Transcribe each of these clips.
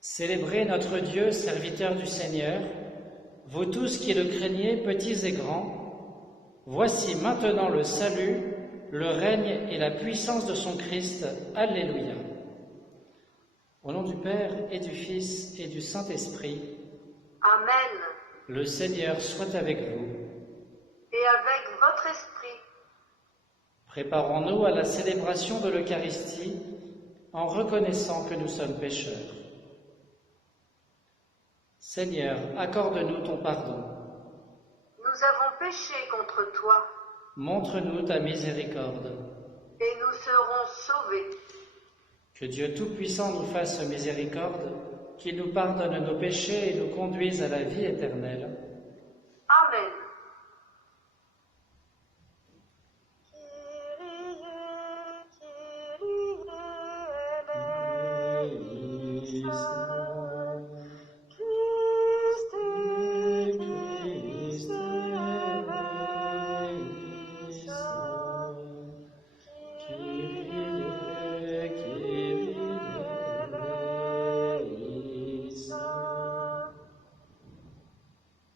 Célébrez notre Dieu, serviteur du Seigneur, vous tous qui le craignez, petits et grands. Voici maintenant le salut, le règne et la puissance de son Christ. Alléluia. Au nom du Père et du Fils et du Saint-Esprit. Amen. Le Seigneur soit avec vous. Et avec votre esprit. Préparons-nous à la célébration de l'Eucharistie en reconnaissant que nous sommes pécheurs. Seigneur, accorde-nous ton pardon. Nous avons péché contre toi. Montre-nous ta miséricorde. Et nous serons sauvés. Que Dieu Tout-Puissant nous fasse miséricorde, qu'il nous pardonne nos péchés et nous conduise à la vie éternelle. Amen.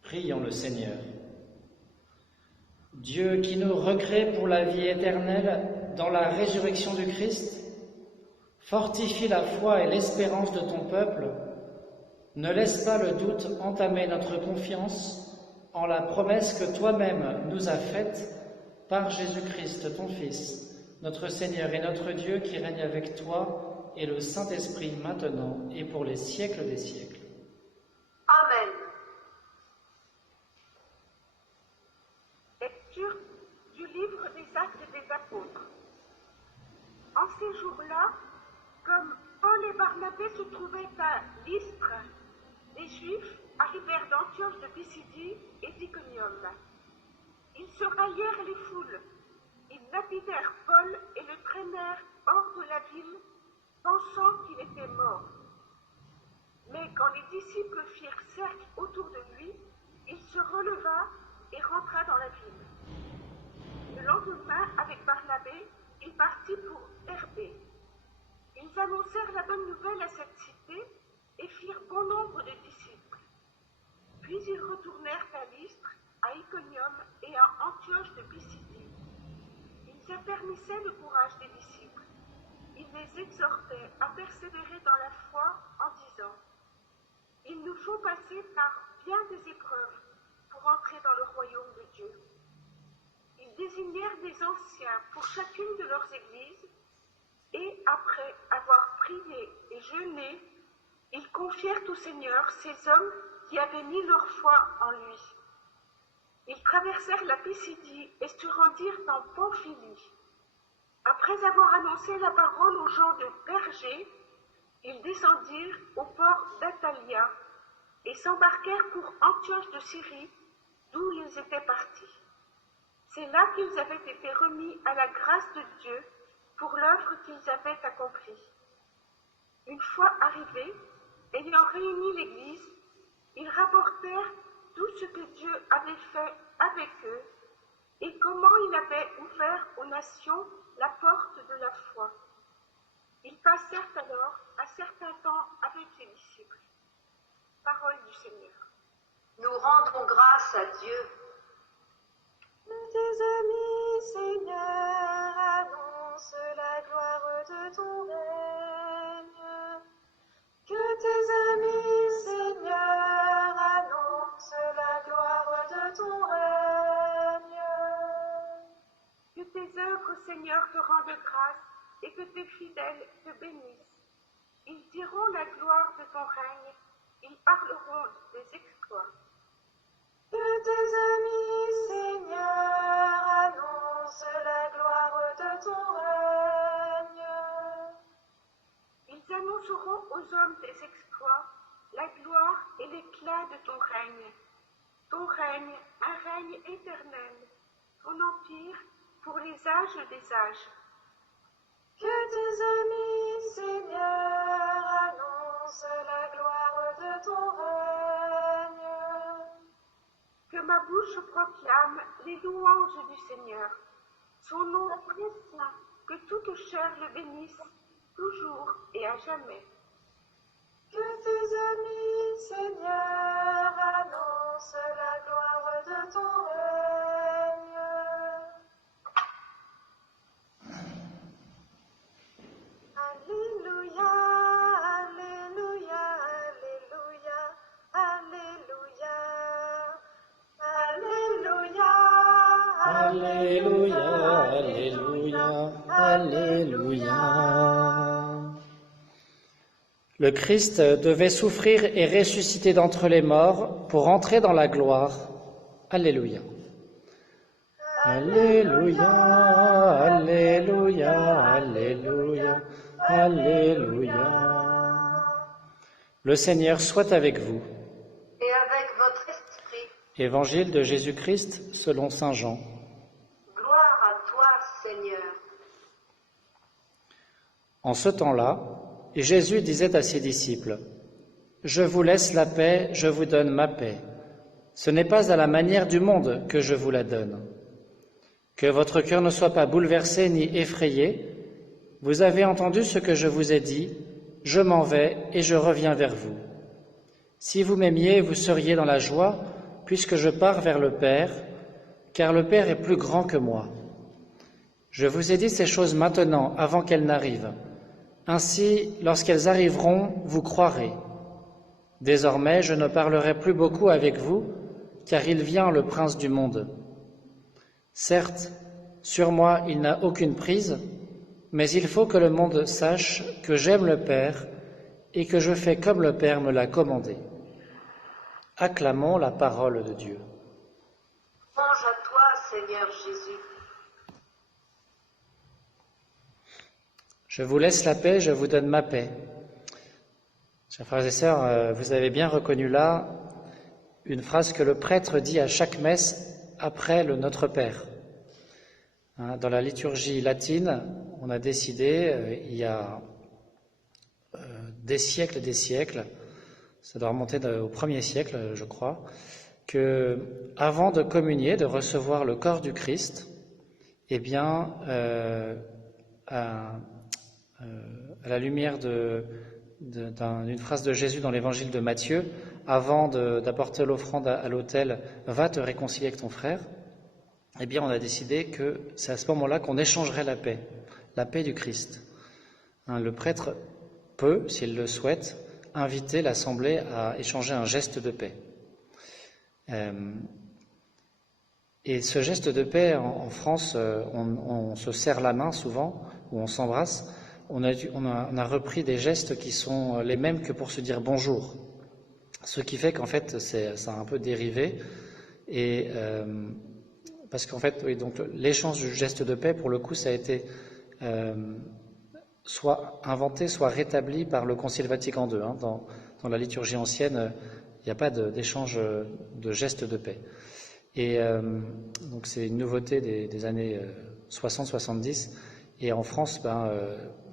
Prions le Seigneur. Dieu qui nous recrée pour la vie éternelle dans la résurrection du Christ, fortifie la foi et l'espérance de ton peuple, ne laisse pas le doute entamer notre confiance en la promesse que toi-même nous as faite par Jésus-Christ, ton Fils, notre Seigneur et notre Dieu qui règne avec toi et le Saint-Esprit maintenant et pour les siècles des siècles. Amen. Lecture du livre des Actes des Apôtres. En ces jours-là, comme Paul et Barnabé se trouvaient à Lystre, les Juifs arrivèrent d'Antioche de Pisidie et d'Iconium. Ils se raillèrent les foules. Ils lapidèrent Paul et le traînèrent hors de la ville, pensant qu'il était mort. Mais quand les disciples firent cercle autour de lui, il se releva et rentra dans la ville. Le lendemain, avec Barnabé, il partit pour Derbé. Ils annoncèrent la bonne nouvelle à cette cité et firent bon nombre de disciples. Puis ils retournèrent à Lystre, à Iconium et à Antioche de Pisidie. Ils affermissaient le courage des disciples. Ils les exhortaient à persévérer dans la foi en disant « Il nous faut passer par bien des épreuves pour entrer dans le royaume de Dieu. » Ils désignèrent des anciens pour chacune de leurs églises et, après avoir prié et jeûné, ils confièrent au Seigneur ces hommes qui avaient mis leur foi en lui. Ils traversèrent la Pisidie et se rendirent en Pamphylie. Après avoir annoncé la parole aux gens de Pergé, ils descendirent au port d'Atalia et s'embarquèrent pour Antioche de Syrie, d'où ils étaient partis. C'est là qu'ils avaient été remis à la grâce de Dieu pour l'œuvre qu'ils avaient accomplie. Une fois arrivés, ayant réuni l'Église, ils rapportèrent tout ce que Dieu avait fait avec eux et comment il avait ouvert aux nations la porte de la foi. Ils passèrent alors un certain temps avec les disciples. Parole du Seigneur. Nous rendons grâce à Dieu. Tes amis, Seigneur, annoncent la gloire de ton règne. Que tes amis, Seigneur, annoncent la gloire de ton règne. Que tes œuvres, Seigneur, te rendent grâce et que tes fidèles te bénissent. Ils diront la gloire de ton règne, ils parleront des exploits. Que tes amis, Seigneur, annoncent la gloire de ton règne. Ils annonceront aux hommes tes exploits, la gloire et l'éclat de ton règne. Ton règne, un règne éternel, ton empire pour les âges des âges. Que tes amis, Seigneur, annoncent la gloire de ton règne. Que ma bouche proclame les louanges du Seigneur. Son nom très saint, que toute chair le bénisse, toujours et à jamais. Que tes amis, Seigneur, annoncent la gloire de ton règne. Alléluia, Alléluia, Alléluia, Alléluia, Alléluia, Alléluia, Alléluia. Le Christ devait souffrir et ressusciter d'entre les morts pour entrer dans la gloire. Alléluia. Alléluia, Alléluia, Alléluia, Alléluia. Le Seigneur soit avec vous. Et avec votre esprit. Évangile de Jésus-Christ selon saint Jean. Gloire à toi, Seigneur. En ce temps-là, Jésus disait à ses disciples, « Je vous laisse la paix, je vous donne ma paix. Ce n'est pas à la manière du monde que je vous la donne. Que votre cœur ne soit pas bouleversé ni effrayé. Vous avez entendu ce que je vous ai dit, je m'en vais et je reviens vers vous. Si vous m'aimiez, vous seriez dans la joie, puisque je pars vers le Père, car le Père est plus grand que moi. Je vous ai dit ces choses maintenant, avant qu'elles n'arrivent. Ainsi, lorsqu'elles arriveront, vous croirez. Désormais, je ne parlerai plus beaucoup avec vous, car il vient le Prince du monde. Certes, sur moi il n'a aucune prise, mais il faut que le monde sache que j'aime le Père et que je fais comme le Père me l'a commandé. » Acclamons la parole de Dieu. Louange à toi, Seigneur Jésus. Je vous laisse la paix, je vous donne ma paix. Chers frères et sœurs, vous avez bien reconnu là une phrase que le prêtre dit à chaque messe après le Notre Père. Dans la liturgie latine, on a décidé, il y a des siècles, ça doit remonter au 1er siècle, je crois, que avant de communier, de recevoir le corps du Christ, eh bien, à la lumière d'une phrase de Jésus dans l'évangile de Matthieu, avant d'apporter l'offrande à l'autel, va te réconcilier avec ton frère, eh bien on a décidé que c'est à ce moment-là qu'on échangerait la paix du Christ. Le prêtre peut, s'il le souhaite, inviter l'assemblée à échanger un geste de paix. Et ce geste de paix, en France, on se serre la main souvent, ou on s'embrasse. On a repris des gestes qui sont les mêmes que pour se dire bonjour. Ce qui fait qu'en fait, ça a un peu dérivé. Et parce qu'en fait, oui, donc l'échange du geste de paix, pour le coup, ça a été soit inventé, soit rétabli par le Concile Vatican II. Dans la liturgie ancienne, il n'y a pas d'échange de gestes de paix. Et donc c'est une nouveauté des années 60-70. Et en France,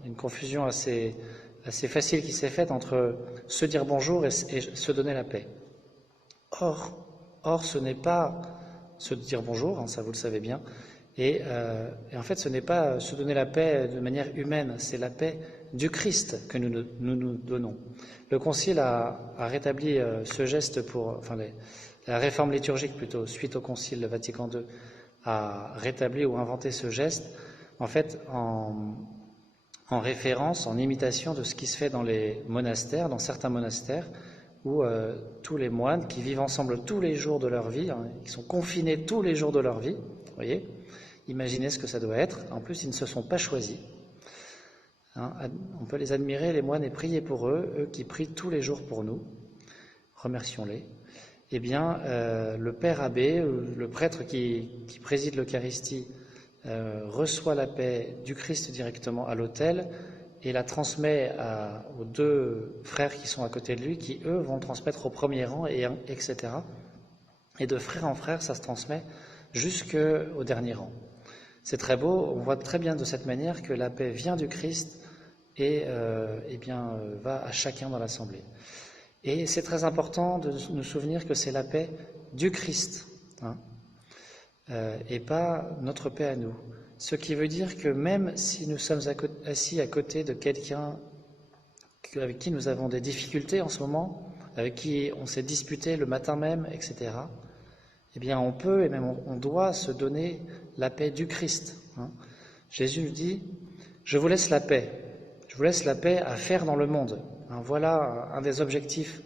une confusion assez facile qui s'est faite entre se dire bonjour et se donner la paix. Or, ce n'est pas se dire bonjour, ça vous le savez bien, et en fait ce n'est pas se donner la paix de manière humaine, c'est la paix du Christ que nous donnons. Le Concile a rétabli ce geste la réforme liturgique plutôt, suite au Concile Vatican II, a rétabli ou inventé ce geste, en fait en référence, en imitation de ce qui se fait dans les monastères, dans certains monastères, où tous les moines qui vivent ensemble tous les jours de leur vie, qui sont confinés tous les jours de leur vie, vous voyez, imaginez ce que ça doit être. En plus, ils ne se sont pas choisis. On peut les admirer, les moines, et prier pour eux qui prient tous les jours pour nous. Remercions-les. Eh bien, le père abbé, le prêtre qui préside l'Eucharistie, reçoit la paix du Christ directement à l'autel et la transmet aux deux frères qui sont à côté de lui, qui eux vont le transmettre au premier rang, etc. Et de frère en frère, ça se transmet jusqu'au dernier rang. C'est très beau, on voit très bien de cette manière que la paix vient du Christ et va à chacun dans l'assemblée. Et c'est très important de nous souvenir que c'est la paix du Christ, et pas notre paix à nous. Ce qui veut dire que même si nous sommes assis à côté de quelqu'un avec qui nous avons des difficultés en ce moment, avec qui on s'est disputé le matin même, etc., eh bien on peut et même on doit se donner la paix du Christ. Jésus nous dit « Je vous laisse la paix, je vous laisse la paix à faire dans le monde ». Voilà un des objectifs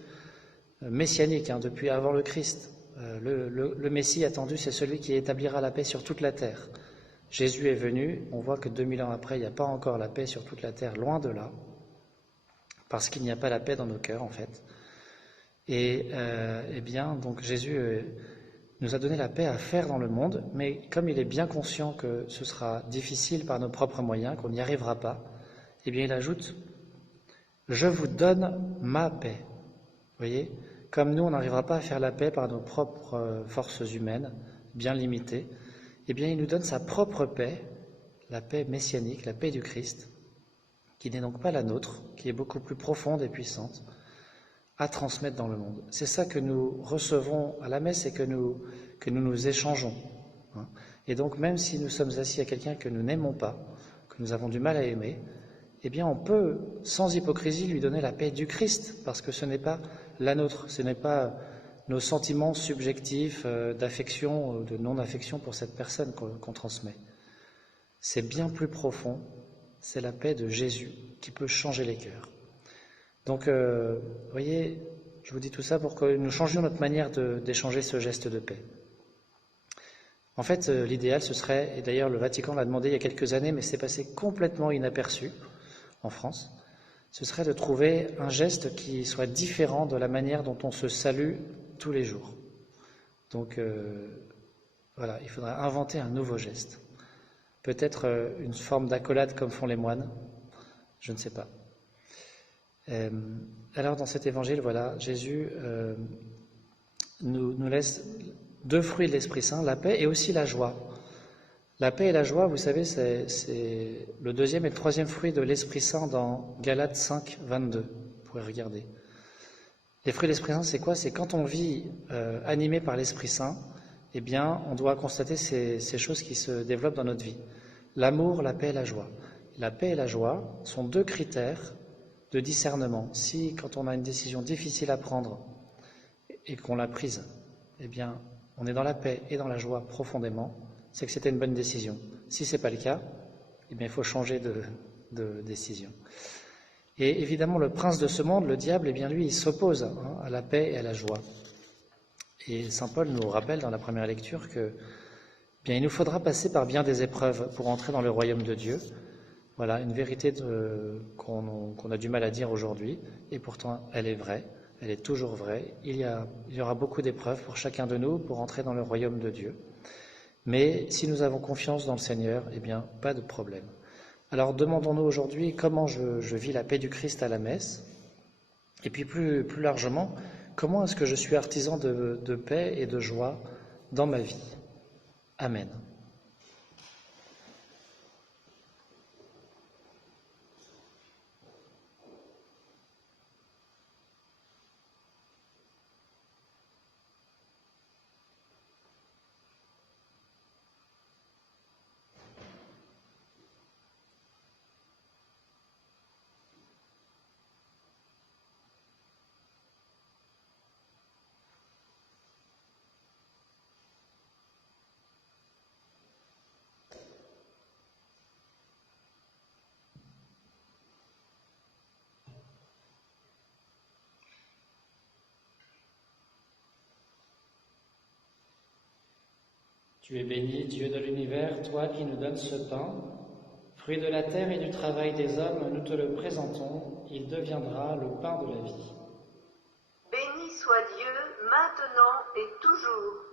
messianiques depuis avant le Christ. Le Messie attendu, c'est celui qui établira la paix sur toute la terre. Jésus est venu, on voit que 2000 ans après, il n'y a pas encore la paix sur toute la terre, loin de là, parce qu'il n'y a pas la paix dans nos cœurs en fait. Et bien, donc Jésus nous a donné la paix à faire dans le monde, mais comme il est bien conscient que ce sera difficile par nos propres moyens, qu'on n'y arrivera pas, eh bien il ajoute « Je vous donne ma paix ». Vous voyez, comme nous, on n'arrivera pas à faire la paix par nos propres forces humaines, bien limitées, eh bien il nous donne sa propre paix, la paix messianique, la paix du Christ, qui n'est donc pas la nôtre, qui est beaucoup plus profonde et puissante, à transmettre dans le monde. C'est ça que nous recevons à la messe et que nous nous échangeons. Et donc même si nous sommes assis à quelqu'un que nous n'aimons pas, que nous avons du mal à aimer, eh bien on peut, sans hypocrisie, lui donner la paix du Christ, parce que ce n'est pas la nôtre, ce n'est pas nos sentiments subjectifs d'affection ou de non-affection pour cette personne qu'on transmet. C'est bien plus profond, c'est la paix de Jésus qui peut changer les cœurs. Donc, vous voyez, je vous dis tout ça pour que nous changions notre manière d'échanger ce geste de paix. En fait, l'idéal, ce serait, et d'ailleurs le Vatican l'a demandé il y a quelques années, mais c'est passé complètement inaperçu en France, ce serait de trouver un geste qui soit différent de la manière dont on se salue tous les jours. Donc, voilà, il faudrait inventer un nouveau geste. Peut-être une forme d'accolade comme font les moines, je ne sais pas. Alors dans cet évangile, voilà, Jésus nous laisse deux fruits de l'Esprit Saint, la paix et aussi la joie. La paix et la joie, vous savez, c'est le deuxième et le troisième fruit de l'Esprit Saint dans Galates 5, 22. Vous pourrez regarder. Les fruits de l'Esprit Saint, c'est quoi? C'est quand on vit animé par l'Esprit Saint, eh bien, on doit constater ces choses qui se développent dans notre vie. L'amour, la paix et la joie. La paix et la joie sont deux critères de discernement. Si, quand on a une décision difficile à prendre et qu'on l'a prise, eh bien, on est dans la paix et dans la joie profondément, c'est que c'était une bonne décision. Si ce n'est pas le cas, eh bien, il faut changer de décision. Et évidemment, le prince de ce monde, le diable, eh bien, lui, il s'oppose à la paix et à la joie. Et saint Paul nous rappelle dans la première lecture que, eh bien, il nous faudra passer par bien des épreuves pour entrer dans le royaume de Dieu. Voilà, une vérité qu'on a du mal à dire aujourd'hui, et pourtant elle est vraie, elle est toujours vraie. Il y aura beaucoup d'épreuves pour chacun de nous pour entrer dans le royaume de Dieu. Mais si nous avons confiance dans le Seigneur, eh bien, pas de problème. Alors demandons-nous aujourd'hui comment je vis la paix du Christ à la messe, et puis plus largement, comment est-ce que je suis artisan de paix et de joie dans ma vie. Amen. Tu es béni, Dieu de l'univers, toi qui nous donnes ce pain, fruit de la terre et du travail des hommes, nous te le présentons, il deviendra le pain de la vie. Béni soit Dieu, maintenant et toujours.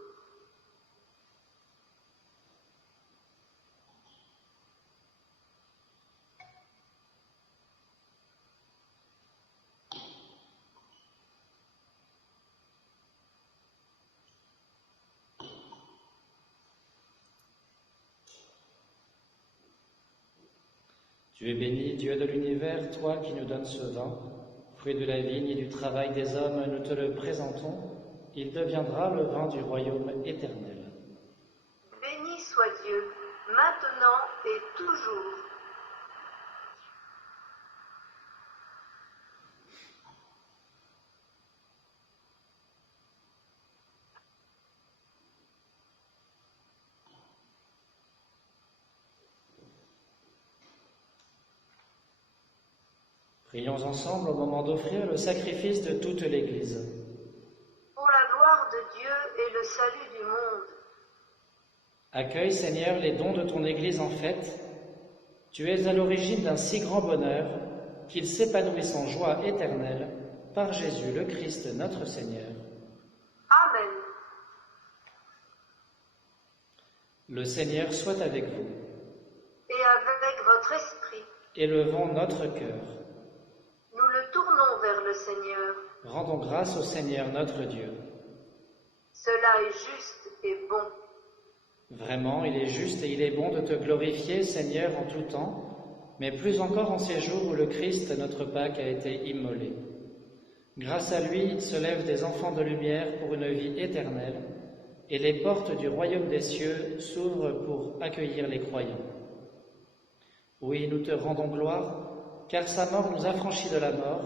Tu es béni, Dieu de l'univers, toi qui nous donnes ce vin, fruit de la vigne et du travail des hommes, nous te le présentons, il deviendra le vin du royaume éternel. Béni soit Dieu, maintenant et toujours. Prions ensemble au moment d'offrir le sacrifice de toute l'Église. Pour la gloire de Dieu et le salut du monde. Accueille, Seigneur, les dons de ton Église en fête. Tu es à l'origine d'un si grand bonheur qu'il s'épanouisse en joie éternelle par Jésus le Christ notre Seigneur. Amen. Le Seigneur soit avec vous. Et avec votre esprit, Élevons notre cœur. nous le tournons vers le Seigneur. Rendons grâce au Seigneur notre Dieu. Cela est juste et bon. Vraiment, il est juste et il est bon de te glorifier, Seigneur, en tout temps, mais plus encore en ces jours où le Christ, notre Pâque, a été immolé. Grâce à lui se lèvent des enfants de lumière pour une vie éternelle, et les portes du royaume des cieux s'ouvrent pour accueillir les croyants. Oui, nous te rendons gloire, car sa mort nous affranchit de la mort,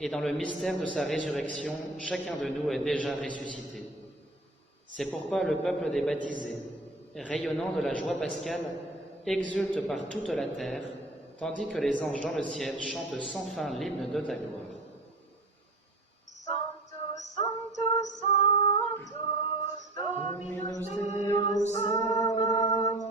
et dans le mystère de sa résurrection, chacun de nous est déjà ressuscité. C'est pourquoi le peuple des baptisés, rayonnant de la joie pascale, exulte par toute la terre, tandis que les anges dans le ciel chantent sans fin l'hymne de ta gloire. Sanctus, Sanctus, Sanctus, Dominus Deus Sabaoth.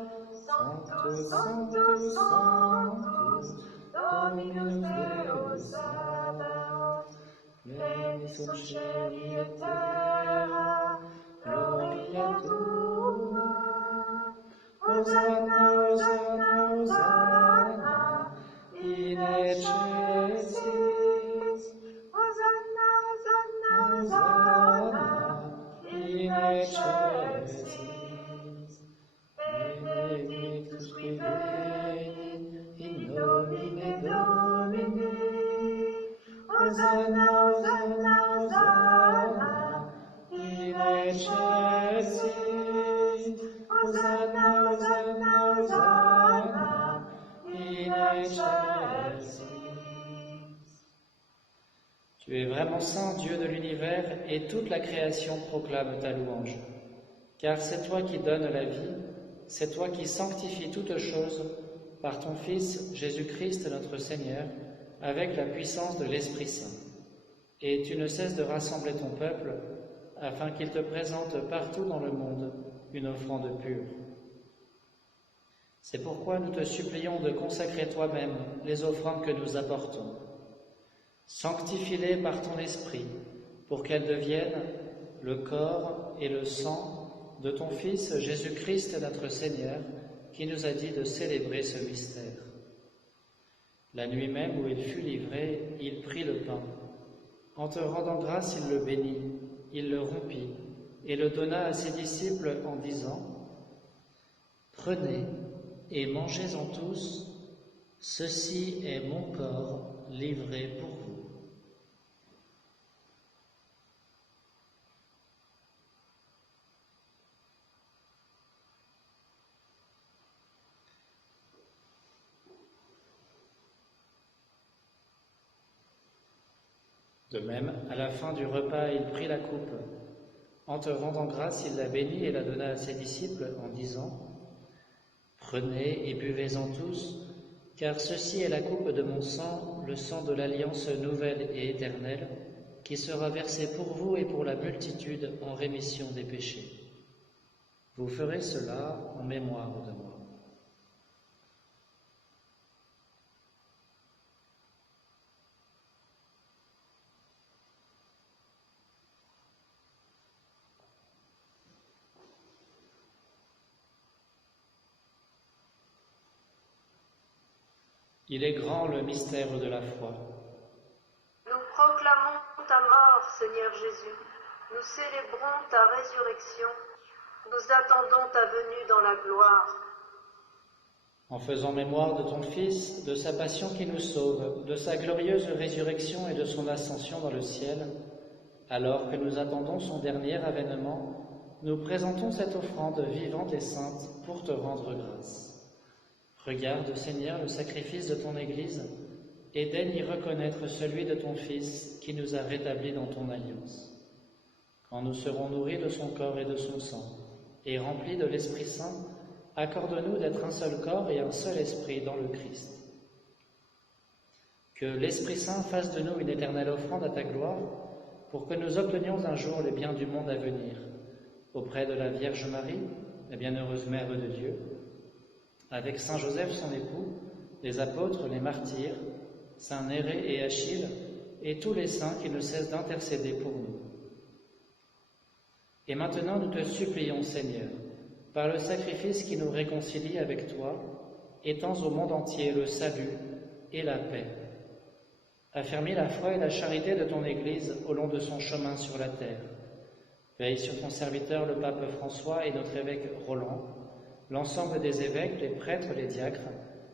Sanctus, Sanctus, Sanctus, Dominus Deus Sabaoth. Pleni sunt cieli et terra, gloria tua. Hosanna, Hosanna, Hosanna, in excelsis. Hosanna, Hosanna, Hosanna, in excelsis. Benedictus qui venit in nomine Domini. Hosanna, Hosanna, Hosanna, in excelsis. Hosanna, Hosanna, Hosanna, in excelsis. Tu es vraiment saint, Dieu de l'univers, et toute la création proclame ta louange. Car c'est toi qui donnes la vie, c'est toi qui sanctifies toutes choses par ton Fils Jésus-Christ notre Seigneur, avec la puissance de l'Esprit Saint. Et tu ne cesses de rassembler ton peuple, afin qu'il te présente partout dans le monde une offrande pure. C'est pourquoi nous te supplions de consacrer toi-même les offrandes que nous apportons. Sanctifie-les par ton esprit, pour qu'elles deviennent le corps et le sang de ton Fils Jésus-Christ notre Seigneur, qui nous a dit de célébrer ce mystère. La nuit même où il fut livré, il prit le pain. En te rendant grâce, il le bénit, il le rompit et le donna à ses disciples en disant : « Prenez et mangez-en tous, ceci est mon corps livré pour vous. » De même, à la fin du repas, il prit la coupe. En te rendant grâce, il la bénit et la donna à ses disciples en disant : « Prenez et buvez-en tous, car ceci est la coupe de mon sang, le sang de l'alliance nouvelle et éternelle, qui sera versé pour vous et pour la multitude en rémission des péchés. Vous ferez cela en mémoire de moi. » Il est grand le mystère de la foi. Nous proclamons ta mort, Seigneur Jésus. Nous célébrons ta résurrection. Nous attendons ta venue dans la gloire. En faisant mémoire de ton Fils, de sa passion qui nous sauve, de sa glorieuse résurrection et de son ascension dans le ciel, alors que nous attendons son dernier avènement, nous présentons cette offrande vivante et sainte pour te rendre grâce. Regarde, Seigneur, le sacrifice de ton Église et daigne y reconnaître celui de ton Fils qui nous a rétablis dans ton alliance. Quand nous serons nourris de son corps et de son sang et remplis de l'Esprit Saint, accorde-nous d'être un seul corps et un seul esprit dans le Christ. Que l'Esprit Saint fasse de nous une éternelle offrande à ta gloire, pour que nous obtenions un jour les biens du monde à venir, auprès de la Vierge Marie, la bienheureuse Mère de Dieu, avec Saint Joseph son époux, les apôtres, les martyrs, Saint Nérée et Achille, et tous les saints qui ne cessent d'intercéder pour nous. Et maintenant nous te supplions, Seigneur, par le sacrifice qui nous réconcilie avec toi, étends au monde entier le salut et la paix. Affermis la foi et la charité de ton Église au long de son chemin sur la terre. Veille sur ton serviteur le pape François et notre évêque Roland, l'ensemble des évêques, les prêtres, les diacres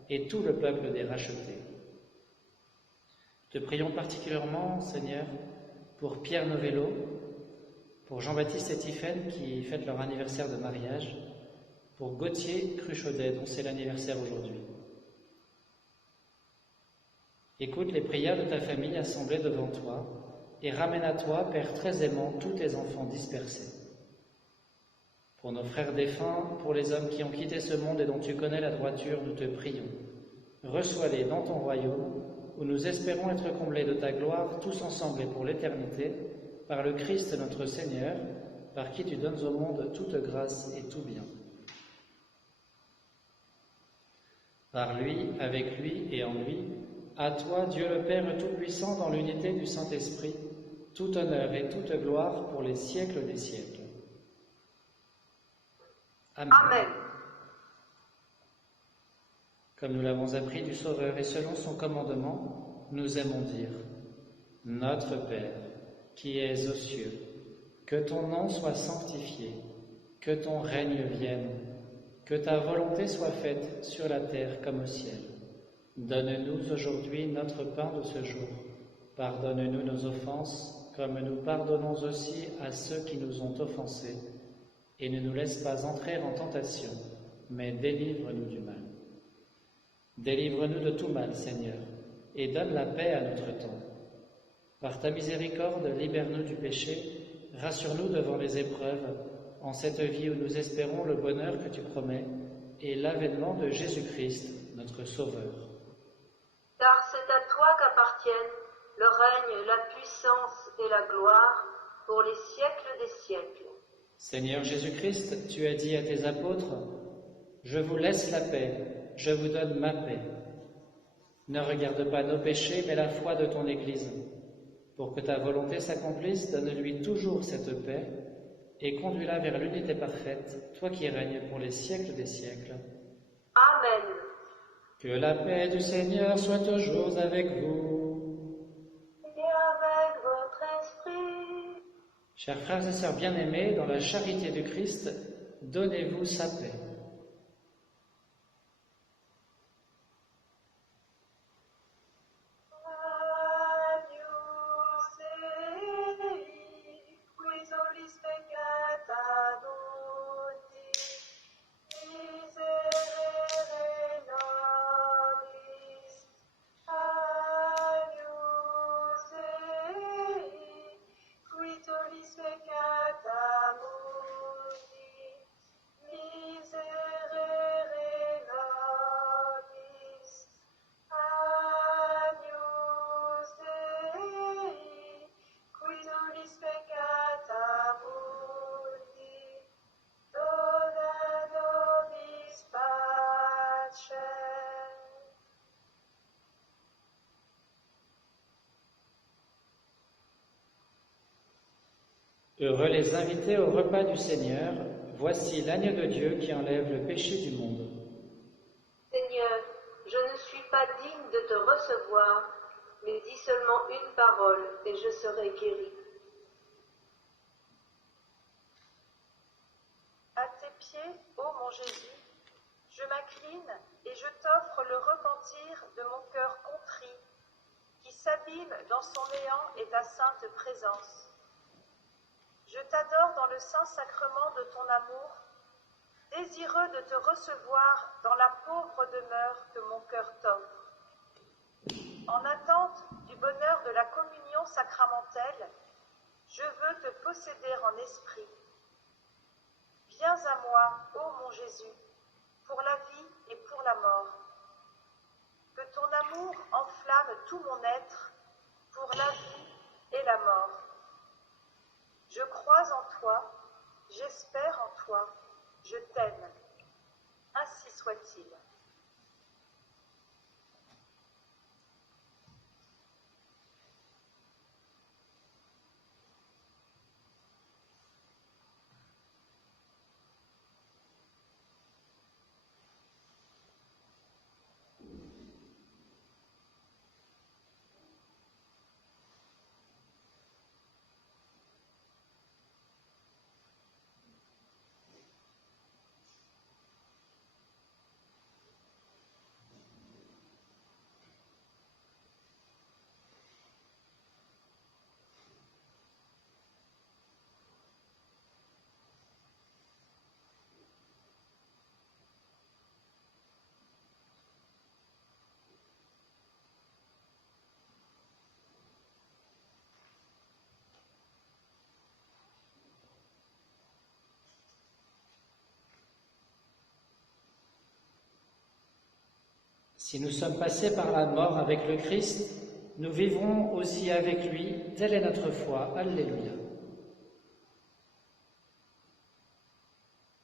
et tout le peuple des rachetés. Te prions particulièrement, Seigneur, pour Pierre Novello, pour Jean-Baptiste et Tiphaine qui fêtent leur anniversaire de mariage, pour Gauthier Cruchaudet dont c'est l'anniversaire aujourd'hui. Écoute les prières de ta famille assemblée devant toi et ramène à toi, Père très aimant, tous tes enfants dispersés. Pour nos frères défunts, pour les hommes qui ont quitté ce monde et dont tu connais la droiture, nous te prions. Reçois-les dans ton royaume, où nous espérons être comblés de ta gloire, tous ensemble et pour l'éternité, par le Christ notre Seigneur, par qui tu donnes au monde toute grâce et tout bien. Par lui, avec lui et en lui, à toi, Dieu le Père Tout-Puissant, dans l'unité du Saint-Esprit, tout honneur et toute gloire pour les siècles des siècles. Amen. Amen. Comme nous l'avons appris du Sauveur et selon son commandement, nous aimons dire « Notre Père, qui es aux cieux, que ton nom soit sanctifié, que ton règne vienne, que ta volonté soit faite sur la terre comme au ciel. Donne-nous aujourd'hui notre pain de ce jour. Pardonne-nous nos offenses, comme nous pardonnons aussi à ceux qui nous ont offensés. Et ne nous laisse pas entrer en tentation, mais délivre-nous du mal. Délivre-nous de tout mal, Seigneur, et donne la paix à notre temps. Par ta miséricorde, libère-nous du péché, rassure-nous devant les épreuves, en cette vie où nous espérons le bonheur que tu promets, et l'avènement de Jésus-Christ, notre Sauveur. Car c'est à toi qu'appartiennent le règne, la puissance et la gloire pour les siècles des siècles. Seigneur Jésus-Christ, tu as dit à tes apôtres, « Je vous laisse la paix, je vous donne ma paix. » Ne regarde pas nos péchés, mais la foi de ton Église. Pour que ta volonté s'accomplisse, donne-lui toujours cette paix et conduis-la vers l'unité parfaite, toi qui règnes pour les siècles des siècles. Amen. Que la paix du Seigneur soit toujours avec vous. Et avec votre esprit. Chers frères et sœurs bien-aimés, dans la charité du Christ, donnez-vous sa paix. Heureux les invités au repas du Seigneur, voici l'agneau de Dieu qui enlève le péché du monde. Seigneur, je ne suis pas digne de te recevoir, mais dis seulement une parole et je serai guéri. À tes pieds, ô mon Jésus, je m'incline et je t'offre le repentir de mon cœur contrit, qui s'abîme dans son néant et ta sainte présence. Je t'adore dans le saint sacrement de ton amour, désireux de te recevoir dans la pauvre demeure que mon cœur t'offre. En attente du bonheur de la communion sacramentelle, je veux te posséder en esprit. Viens à moi, ô mon Jésus, pour la vie et pour la mort. Que ton amour enflamme tout mon être pour la vie et la mort. Je crois en toi, j'espère en toi, je t'aime. Ainsi soit-il. Si nous sommes passés par la mort avec le Christ, nous vivrons aussi avec lui. Telle est notre foi. Alléluia.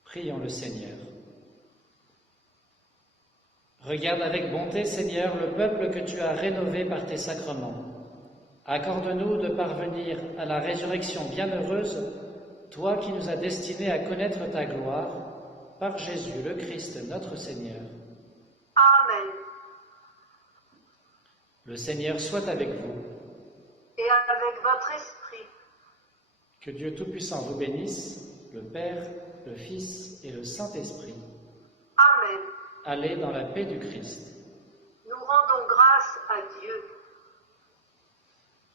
Prions le Seigneur. Regarde avec bonté, Seigneur, le peuple que tu as rénové par tes sacrements. Accorde-nous de parvenir à la résurrection bienheureuse, toi qui nous as destinés à connaître ta gloire, par Jésus le Christ, notre Seigneur. Amen. Le Seigneur soit avec vous. Et avec votre esprit. Que Dieu Tout-Puissant vous bénisse, le Père, le Fils et le Saint-Esprit. Amen. Allez dans la paix du Christ. Nous rendons grâce à Dieu.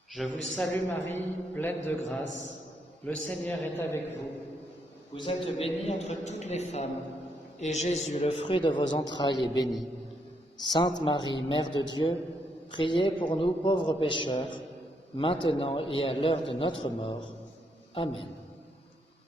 Je vous salue Marie, pleine de grâce. Le Seigneur est avec vous. Vous êtes bénie entre toutes les femmes, et Jésus, le fruit de vos entrailles, est béni. Sainte Marie, Mère de Dieu, priez pour nous pauvres pécheurs, maintenant et à l'heure de notre mort. Amen.